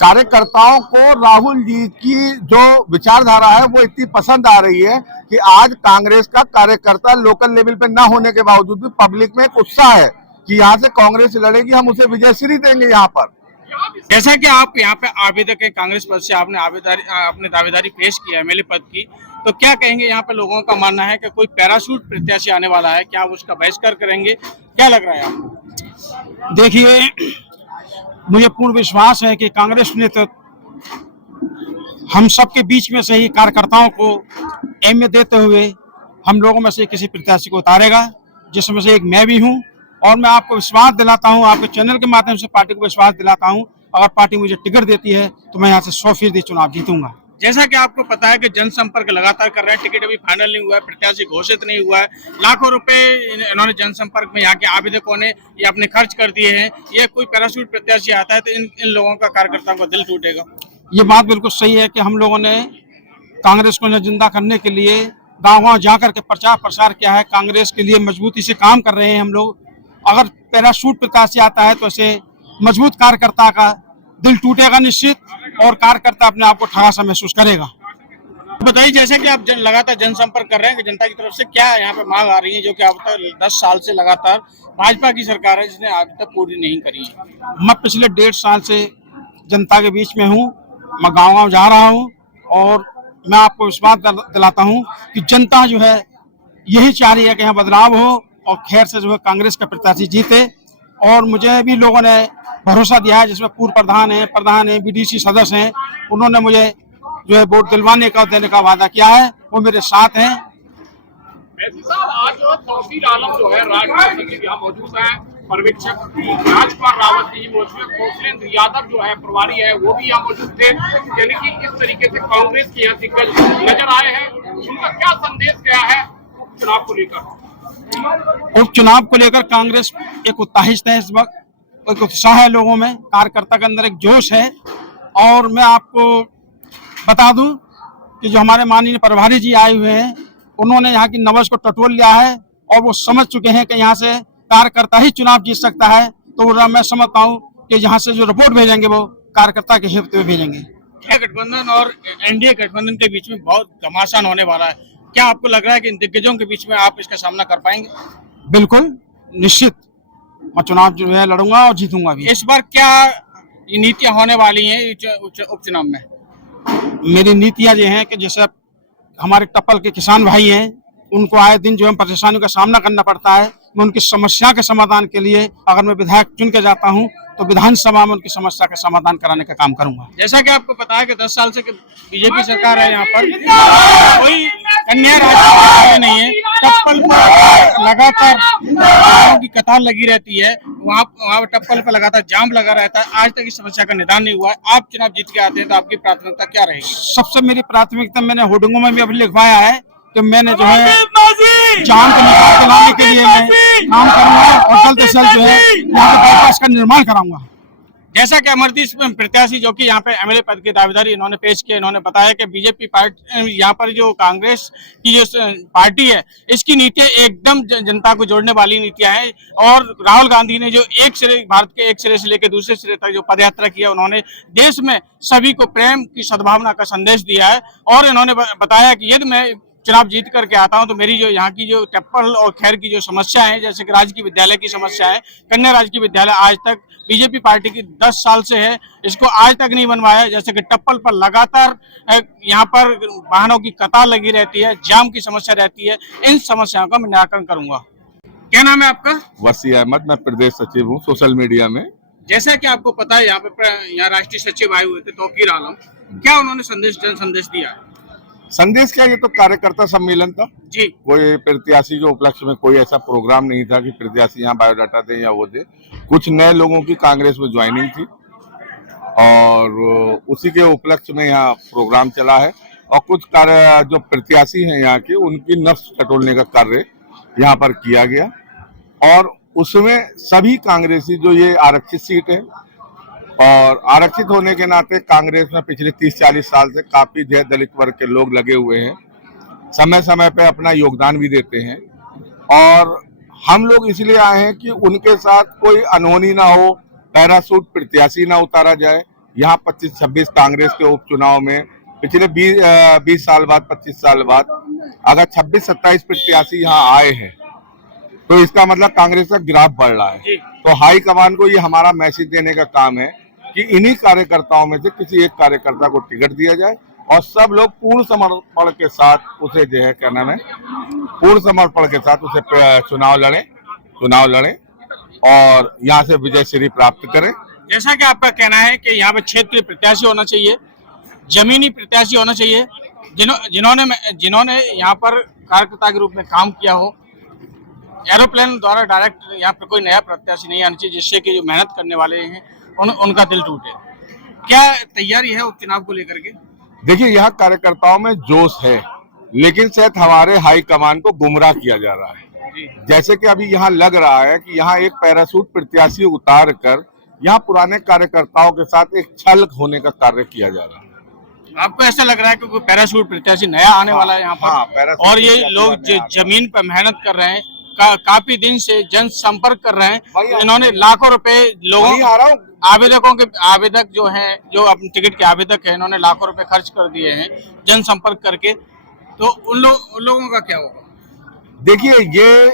कार्यकर्ताओं को राहुल जी की जो विचारधारा है वो इतनी पसंद आ रही है कि आज कांग्रेस का कार्यकर्ता लोकल लेवल पे ना होने के बावजूद भी पब्लिक में एक उत्साह है कि यहाँ से कांग्रेस लड़ेगी, हम उसे विजयश्री देंगे यहाँ पर। जैसा कि आप यहाँ पे आवेदक है कांग्रेस पद से, आपने अपने दावेदारी पेश किया एमएलए पद की, तो क्या कहेंगे? यहाँ पे लोगों का मानना है कि कोई पैराशूट प्रत्याशी आने वाला है, क्या आप उसका बहिष्कार करेंगे? क्या लग रहा है आपको? देखिए, मुझे पूर्ण विश्वास है कि कांग्रेस नेतृत्व हम सबके बीच में से ही कार्यकर्ताओं को अहमियत देते हुए हम लोगों में से किसी प्रत्याशी को उतारेगा, जिसमें से एक मैं भी हूं। और मैं आपको विश्वास दिलाता हूं, आपके चैनल के माध्यम से पार्टी को विश्वास दिलाता हूं, अगर पार्टी मुझे टिकट देती है तो मैं यहाँ से 100% चुनाव जीतूंगा। जैसा कि आपको पता है कि जनसंपर्क लगातार कर रहे हैं, टिकट अभी फाइनल नहीं हुआ है, प्रत्याशी घोषित नहीं हुआ है, लाखों रुपए इन्होंने जनसंपर्क में यहाँ के आवेदकों ने ये अपने खर्च कर दिए हैं। ये कोई पैराशूट प्रत्याशी आता है तो इन लोगों का, कार्यकर्ताओं का दिल टूटेगा। ये बात बिल्कुल सही है कि हम लोगों ने कांग्रेस को जिंदा करने के लिए गाँव-गाँव जाकर के प्रचार प्रसार किया है, कांग्रेस के लिए मजबूती से काम कर रहे हैं हम लोग। अगर पैराशूट प्रत्याशी आता है तो ऐसे मजबूत कार्यकर्ता का दिल टूटेगा निश्चित, और कार्यकर्ता अपने आप को ठगा सा महसूस करेगा। बताइए, जैसे कि आप लगातार जनसंपर्क कर रहे हैं कि जनता की तरफ से क्या यहाँ पे मांग आ रही है, जो कि अब तक 10 साल से लगातार भाजपा की सरकार है जिसने आज तक पूरी नहीं करी है? मैं पिछले 1.5 साल से जनता के बीच में हूँ, मैं गाँव-गाँव जा रहा हूँ, और मैं आपको विश्वास दिलाता हूँ कि जनता जो है यही चाह रही है कि यहाँ बदलाव हो और खैर से जो है कांग्रेस का प्रत्याशी जीते। और मुझे भी लोगों ने भरोसा दिया है, जिसमें पूर्व प्रधान है, बीडीसी सदस्य हैं, उन्होंने मुझे जो है वोट दिलवाने का, देने का वादा किया है, वो मेरे साथ हैं। आज तौसीर आलम जो है राष्ट्रीय सचिव यहाँ मौजूद है, पर्यवेक्षक राजपाल रावत जी मौजूद, कौशलेंद्र यादव जो है प्रभारी है वो भी यहाँ मौजूद थे। यानी कि इस तरीके से कांग्रेस के यहाँ दिग्गज नजर आए हैं। उनका क्या संदेश गया है उपचुनाव को लेकर? उपचुनाव को लेकर कांग्रेस एक उत्साहित है, इस वक्त एक उत्साह है लोगों में, कार्यकर्ता के अंदर एक जोश है। और मैं आपको बता दूं कि जो हमारे माननीय प्रभारी जी आए हुए हैं, उन्होंने यहाँ की नब्ज को टटोल लिया है और वो समझ चुके हैं कि यहाँ से कार्यकर्ता ही चुनाव जीत सकता है। तो मैं समझता हूँ कि यहाँ से जो रिपोर्ट भेजेंगे वो कार्यकर्ता के हित में भेजेंगे। गठबंधन और एनडीए गठबंधन के बीच में बहुत घमासान होने वाला है, क्या आपको लग रहा है कि इन दिग्गजों के बीच में आप इसका सामना कर पाएंगे? बिल्कुल निश्चित, मैं चुनाव जो है लड़ूंगा और जीतूंगा भी। इस बार क्या नीतियां होने वाली हैं उपचुनाव में? मेरी नीतियां ये हैं कि जैसे हमारे टप्पल के किसान भाई हैं, उनको आए दिन जो है परेशानियों का सामना करना पड़ता है, मैं उनकी समस्या के समाधान के लिए अगर मैं विधायक चुन के जाता हूं तो विधानसभा में उनकी समस्या का समाधान कराने का काम करूंगा। जैसा कि आपको पता है कि 10 साल से बीजेपी सरकार है, यहाँ पर कोई कन्या राज्य नहीं है, टप्पल पर लगातार की कतार लगी रहती है, वहाँ टप्पल पर लगातार जाम लगा रहता है, आज तक इस समस्या का निदान नहीं हुआ है। आप चुनाव जीत के आते हैं तो आपकी प्राथमिकता क्या रहेगी? सबसे मेरी प्राथमिकता, मैंने होर्डिंगों में भी अभी लिखवाया है कि मैंने जो है जाम को निकाल के लाने के लिए मैं काम करूंगा और जल्द से जल्द जो है यहाँ के बाईपास का निर्माण कराऊंगा। जैसा कि अमरदीप प्रत्याशी जो कि यहाँ पे एमएलए पद की दावेदारी इन्होंने पेश किया, इन्होंने बताया कि बीजेपी पार्टी, यहाँ पर जो कांग्रेस की जो पार्टी है, इसकी नीतियां एकदम जनता को जोड़ने वाली नीतियां हैं। और राहुल गांधी ने जो एक सिरे, भारत के एक सिरे से लेकर दूसरे सिरे तक जो पदयात्रा किया, उन्होंने देश में सभी को प्रेम की सद्भावना का संदेश दिया है। और इन्होंने बताया कि यदि मैं चुनाव जीत करके आता हूं तो मेरी जो यहाँ की जो टप्पल और खैर की जो समस्या है, जैसे कि राजकीय विद्यालय की समस्या है, कन्या राजकीय विद्यालय आज तक बीजेपी पार्टी की 10 साल से है, इसको आज तक नहीं बनवाया। जैसे कि टप्पल पर लगातार यहाँ पर वाहनों की कतार लगी रहती है, जाम की समस्या रहती है, इन समस्याओं का मैं निराकरण करूंगा। क्या नाम है आपका? वसी अहमद, मैं प्रदेश सचिव हूँ सोशल मीडिया में। जैसा कि आपको पता है, यहाँ राष्ट्रीय सचिव आए हुए थे तौकीर आलम, क्या उन्होंने जन संदेश दिया? संदेश क्या, ये तो कार्यकर्ता सम्मेलन था जी। कोई प्रत्याशी जो उपलक्ष्य में कोई ऐसा प्रोग्राम नहीं था कि प्रत्याशी यहाँ बायोडाटा दे या वो दे। कुछ नए लोगों की कांग्रेस में ज्वाइनिंग थी और उसी के उपलक्ष्य में यहाँ प्रोग्राम चला है। और कुछ कार्य जो प्रत्याशी हैं यहाँ के, उनकी नफ्स टटोलने का कार्य यहाँ पर किया गया। और उसमें सभी कांग्रेसी, जो ये आरक्षित सीट है और आरक्षित होने के नाते कांग्रेस में पिछले 30-40 साल से काफी जो दलित वर्ग के लोग लगे हुए हैं, समय समय पे अपना योगदान भी देते हैं। और हम लोग इसलिए आए हैं कि उनके साथ कोई अनहोनी ना हो, पैराशूट प्रत्याशी ना उतारा जाए, यहाँ 25-26 कांग्रेस के उपचुनाव में पिछले 20 साल बाद, 25 साल बाद अगर 26-27 प्रत्याशी यहाँ आए हैं तो इसका मतलब कांग्रेस का ग्राफ बढ़ रहा है। तो हाईकमान को ये हमारा मैसेज देने का काम है कि इन्हीं कार्यकर्ताओं में से किसी एक कार्यकर्ता को टिकट दिया जाए और सब लोग पूर्ण समर्पण के साथ उसे जो है क्या नाम है, पूर्ण समर्पण के साथ उसे चुनाव लड़े और यहाँ से विजय श्री प्राप्त करें। जैसा कि आपका कहना है कि यहाँ पे क्षेत्रीय प्रत्याशी होना चाहिए, जमीनी प्रत्याशी होना चाहिए, जिन्होंने यहाँ पर कार्यकर्ता के रूप में काम किया हो। एरोप्लेन द्वारा डायरेक्ट यहाँ पर कोई नया प्रत्याशी नहीं आना चाहिए जिससे कि जो मेहनत करने वाले हैं उनका दिल टूटे। क्या तैयारी है उपचुनाव को लेकर के? देखिए, यहाँ कार्यकर्ताओं में जोश है, लेकिन शायद हमारे हाईकमान को गुमराह किया जा रहा है। जैसे कि अभी यहाँ लग रहा है कि यहाँ एक पैराशूट प्रत्याशी उतार कर यहाँ पुराने कार्यकर्ताओं के साथ एक छल होने का कार्य किया जा रहा है। आपको ऐसा लग रहा है कि पैराशूट प्रत्याशी नया आने वाला है यहाँ पर? हाँ, और ये लोग जमीन पर मेहनत कर रहे हैं, काफी दिन से जनसंपर्क कर रहे हैं, इन्होंने लाखों रुपए लोगों आवेदक जो हैं, जो अपने टिकट के आवेदक हैं, इन्होंने लाखों रुपए खर्च कर दिए हैं जनसंपर्क करके। तो उन लोगों का क्या होगा? देखिए, ये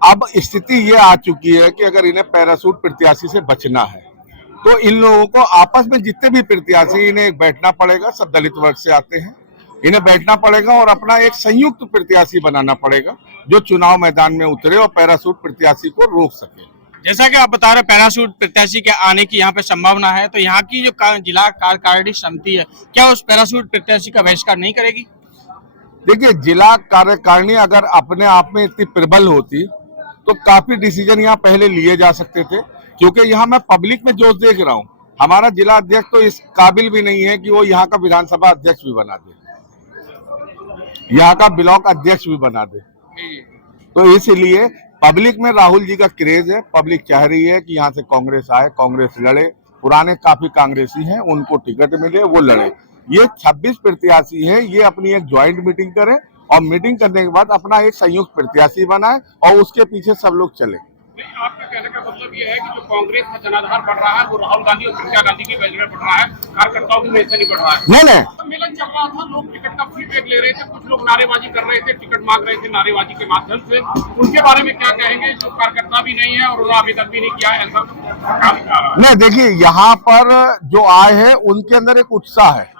अब स्थिति ये आ चुकी है कि अगर इन्हें पैराशूट प्रत्याशी से बचना है तो इन लोगों को आपस में जितने भी प्रत्याशी, इन्हें बैठना पड़ेगा। सब दलित वर्ग से आते हैं, इन्हें बैठना पड़ेगा और अपना एक संयुक्त प्रत्याशी बनाना पड़ेगा जो चुनाव मैदान में उतरे और पैराशूट प्रत्याशी को रोक सके। जैसा कि आप बता रहे पैराशूट प्रत्याशी के आने की यहाँ पे संभावना है, तो यहाँ की जो जिला कार्यकारिणी समिति है, क्या उस पैराशूट प्रत्याशी का बहिष्कार नहीं करेगी? देखिए, जिला कार्यकारिणी अगर अपने आप में इतनी प्रबल होती तो काफी डिसीजन यहाँ पहले लिए जा सकते थे, क्योंकि यहाँ मैं पब्लिक में जोश देख रहा हूँ। हमारा जिला अध्यक्ष तो इस काबिल भी नहीं है कि वो यहाँ का विधानसभा अध्यक्ष भी बना दे, यहाँ का ब्लॉक अध्यक्ष भी बना दे। तो इसलिए पब्लिक में राहुल जी का क्रेज है। पब्लिक चाह रही है कि यहाँ से कांग्रेस आए, कांग्रेस लड़े, पुराने काफी कांग्रेसी हैं उनको टिकट मिले, वो लड़े। ये 26 प्रत्याशी है, ये अपनी एक ज्वाइंट मीटिंग करें और मीटिंग करने के बाद अपना एक संयुक्त प्रत्याशी बनाए और उसके पीछे सब लोग चले। आपका कहने का मतलब ये है कि जो कांग्रेस का जनाधार बढ़ रहा है वो राहुल गांधी और प्रियंका गांधी की वजह से बढ़ रहा है, कार्यकर्ताओं की वजह से नहीं बढ़ रहा है। नहीं, सम्मेलन चल रहा था, लोग टिकट का फीडबैक ले रहे थे, कुछ लोग नारेबाजी कर रहे थे, टिकट मांग रहे थे नारेबाजी के माध्यम से। उनके बारे में क्या कहेंगे जो कार्यकर्ता भी नहीं है और उन्होंने अभी तक भी नहीं किया ऐसा? नहीं, देखिए, यहाँ पर जो आए हैं उनके अंदर एक उत्साह है,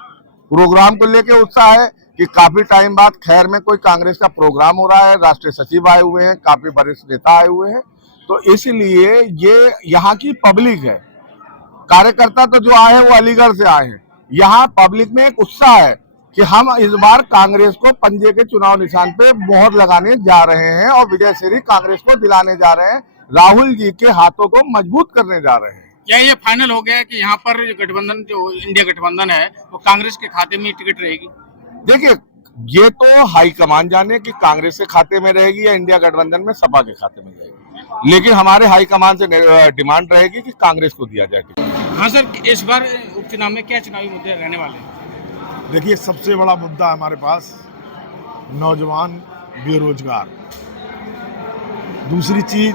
प्रोग्राम को लेके उत्साह है कि काफी टाइम बाद खैर में कोई कांग्रेस का प्रोग्राम हो रहा है, राष्ट्रीय सचिव आए हुए हैं, काफी वरिष्ठ नेता आए हुए हैं। तो इसलिए ये यहाँ की पब्लिक है। कार्यकर्ता तो जो आए हैं वो अलीगढ़ से आए हैं। यहाँ पब्लिक में एक उत्साह है कि हम इस बार कांग्रेस को पंजे के चुनाव निशान पे मोहर लगाने जा रहे हैं और विजय श्री कांग्रेस को दिलाने जा रहे हैं, राहुल जी के हाथों को मजबूत करने जा रहे हैं। क्या ये फाइनल हो गया कि यहाँ पर गठबंधन, जो इंडिया गठबंधन है, वो कांग्रेस के खाते में टिकट रहेगी? देखिए, ये तो हाईकमान जाने कि कांग्रेस के खाते में रहेगी या इंडिया गठबंधन में सपा के खाते में रहेगी, लेकिन हमारे हाईकमान से डिमांड रहेगी कि कांग्रेस को दिया जाए। हाँ सर, इस बार उपचुनाव में क्या चुनावी मुद्दे रहने वाले हैं? देखिए, सबसे बड़ा मुद्दा हमारे पास नौजवान बेरोजगार। दूसरी चीज,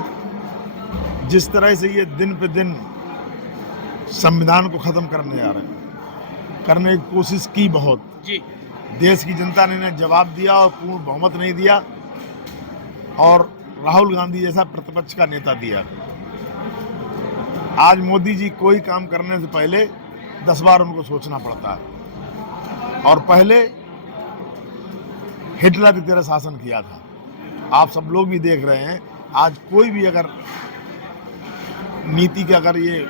जिस तरह से ये दिन पे दिन संविधान को खत्म करने जा रहे हैं, करने की कोशिश की बहुत जी, देश की जनता ने इन्हें जवाब दिया और पूर्ण बहुमत नहीं दिया और राहुल गांधी जैसा प्रतिपक्ष का नेता दिया। आज मोदी जी कोई काम करने से पहले 10 बार उनको सोचना पड़ता है और पहले हिटलर की तरह शासन किया था। आप सब लोग भी देख रहे हैं, आज कोई भी अगर नीति की अगर ये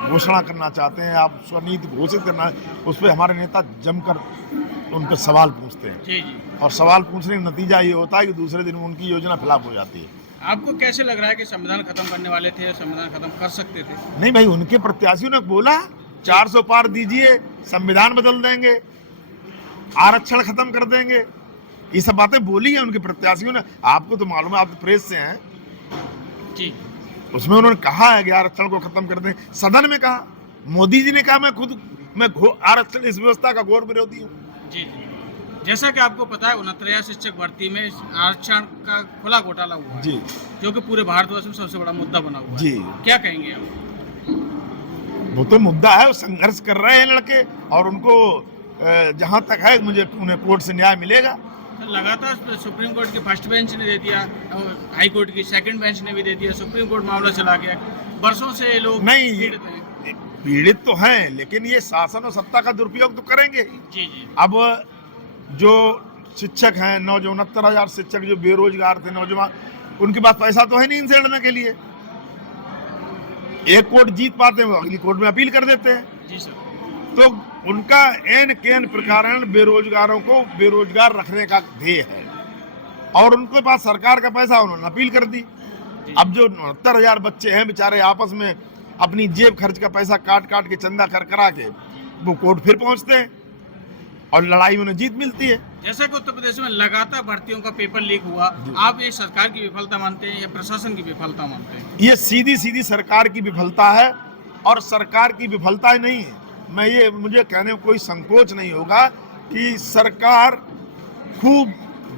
घोषणा करना चाहते हैं, आप स्वनीति घोषित करना, उस पर हमारे नेता जमकर उन पर सवाल पूछते हैं जी जी। और सवाल पूछने का नतीजा ये होता है कि दूसरे दिन उनकी योजना फ्लॉप हो जाती है। आपको कैसे लग रहा है कि संविधान खत्म करने वाले थे या संविधान खत्म कर सकते थे? नहीं भाई, उनके प्रत्याशियों ने बोला 400 पार दीजिए, संविधान बदल देंगे, आरक्षण खत्म कर देंगे, ये सब बातें बोली है उनके प्रत्याशियों ने। आपको तो मालूम है, आप तो प्रेस से हैं जी। उसमें उन्होंने कहा है कि आरक्षण को खत्म कर दें। सदन में कहा, मोदी जी ने कहा मैं आरक्षण इस व्यवस्था का घोर विरोधी हूँ। जी जी। जैसा कि आपको पता है 69 शिक्षक भर्ती में आरक्षण का खुला घोटाला हुआ है, जो कि पूरे भारतवर्ष में सबसे बड़ा मुद्दा बना हुआ है। जी, क्या कहेंगे आप? वो तो मुद्दा है, वो संघर्ष कर रहे हैं लड़के, और उनको जहां तक है मुझे उन्हें कोर्ट से न्याय मिलेगा। लगातार सुप्रीम कोर्ट की फर्स्ट बेंच ने दे दिया, हाई कोर्ट की सेकंड बेंच ने भी दे दिया, सुप्रीम कोर्ट मामला चला गया, बरसों से लोग नहीं, पीड़ित हैं। पीड़ित तो हैं, लेकिन ये शासन और सत्ता का दुरुपयोग तो करेंगे ही। जी जी। अब जो शिक्षक हैं, 69,000 शिक्षक जो बेरोजगार थे नौजवान, उनके पास पैसा तो है नहीं इनसे लड़ने के लिए। एक कोर्ट जीत पाते हैं, वो अगली कोर्ट में अपील कर देते हैं। जी सर। तो उनका एन केन प्रकार बेरोजगारों को बेरोजगार रखने का ध्येय है, और उनके पास सरकार का पैसा, उन्होंने अपील कर दी। अब जो 69,000 बच्चे हैं बेचारे, आपस में अपनी जेब खर्च का पैसा काट काट के चंदा कर करा के वो कोर्ट फिर पहुंचते हैं, और लड़ाई में उन्हें जीत मिलती है। जैसा कि उत्तर प्रदेश में लगातार भर्तियों का पेपर लीक हुआ, आप ये सरकार की विफलता मानते हैं या प्रशासन की विफलता मानते हैं? ये सीधी सीधी सरकार की विफलता है, और सरकार की विफलता ही नहीं है। मुझे कहने में कोई संकोच नहीं होगा कि सरकार खूब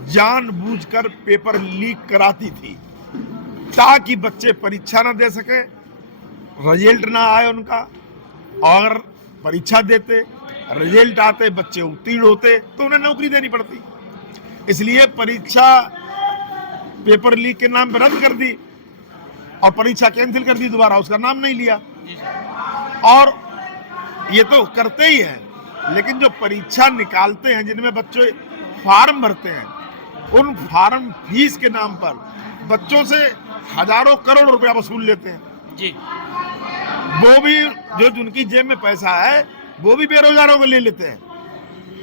जानबूझकर पेपर लीक कराती थी ताकि बच्चे परीक्षा ना दे सके, रिजल्ट ना आए उनका, और परीक्षा देते, रिजल्ट आते, बच्चे उत्तीर्ण होते तो उन्हें नौकरी देनी पड़ती। इसलिए परीक्षा पेपर लीक के नाम पर रद्द कर दी और परीक्षा कैंसिल कर दी, दोबारा उसका नाम नहीं लिया। और ये तो करते ही हैं, लेकिन जो परीक्षा निकालते हैं, जिनमें बच्चे फार्म भरते हैं, उन फार्म फीस के नाम पर बच्चों से हजारों करोड़ रुपया वसूल लेते हैं जी। वो भी जो जिनकी जेब में पैसा है वो भी बेरोजगारों को ले लेते हैं,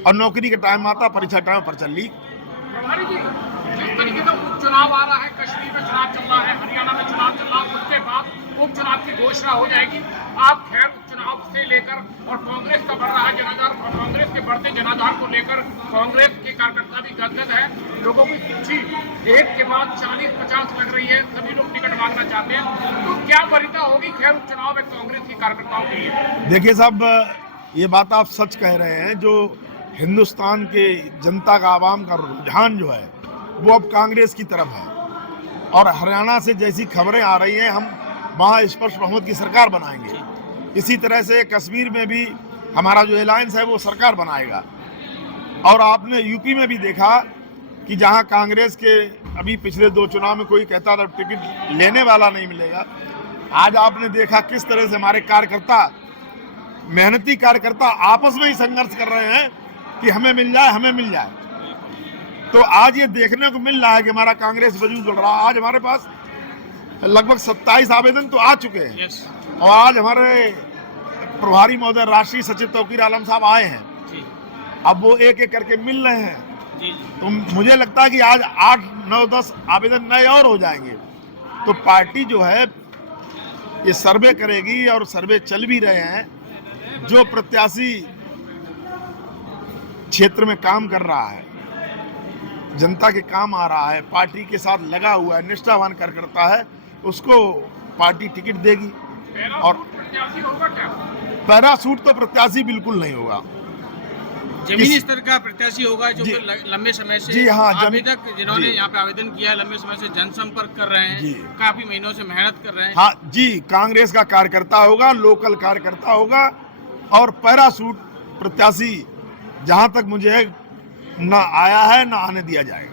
और नौकरी का टाइम आता, परीक्षा टाइम पर चल ली। प्रभारी जी, जिस तरीके से उपचुनाव आ रहा है, कश्मीर में चुनाव चल रहा है, हरियाणा में चुनाव चल रहा है, उसके बाद उपचुनाव की घोषणा हो जाएगी। आप खैर उपचुनाव से लेकर और कांग्रेस का बढ़ रहा है जनाधार, और कांग्रेस के बढ़ते जनाधार को लेकर कांग्रेस के कार्यकर्ता भी गदगद है। लोगों की सूची एक के बाद 40-50 लग रही है, सभी लोग टिकट मांगना चाहते हैं। तो क्या वरीयता होगी खैर उपचुनाव में कांग्रेस के कार्यकर्ताओं के लिए? देखिए साहब, ये बात आप सच कह रहे हैं। जो हिंदुस्तान के जनता का, आवाम का रुझान जो है वो अब कांग्रेस की तरफ है, और हरियाणा से जैसी खबरें आ रही हैं, हम वहाँ स्पष्ट बहुमत की सरकार बनाएंगे। इसी तरह से कश्मीर में भी हमारा जो अलायंस है वो सरकार बनाएगा। और आपने यूपी में भी देखा कि जहाँ कांग्रेस के अभी पिछले 2 चुनाव में कोई कहता था टिकट लेने वाला नहीं मिलेगा, आज आपने देखा किस तरह से हमारे कार्यकर्ता, मेहनती कार्यकर्ता आपस में ही संघर्ष कर रहे हैं कि हमें मिल जाए, हमें मिल जाए। तो आज ये देखने को मिल रहा है कि हमारा कांग्रेस वजूद बढ़ रहा है। आज हमारे पास लगभग 27 आवेदन तो आ चुके हैं। और आज हमारे प्रभारी महोदय राष्ट्रीय सचिव तौकीर आलम साहब आए हैं, अब वो एक एक करके मिल रहे हैं। तो मुझे लगता है कि आज 8, 9, 10 आवेदन नए और हो जाएंगे। तो पार्टी जो है ये सर्वे करेगी, और सर्वे चल भी रहे हैं। जो प्रत्याशी क्षेत्र में काम कर रहा है, जनता के काम आ रहा है, पार्टी के साथ लगा हुआ है, निष्ठावान कार्यकर्ता है, उसको पार्टी टिकट देगी। और प्रत्याशी होगा क्या? पैरासूट तो प्रत्याशी बिल्कुल नहीं होगा, जमीनी स्तर का प्रत्याशी होगा, जो लंबे समय से जी हाँ, अभी तक जिन्होंने यहाँ पे आवेदन किया है, लंबे समय से जनसंपर्क कर रहे हैं, काफी महीनों से मेहनत कर रहे हैं। हाँ जी, कांग्रेस का कार्यकर्ता होगा, लोकल कार्यकर्ता होगा, और पैरासूट प्रत्याशी जहां तक मुझे ना आया है, ना आने दिया जाएगा।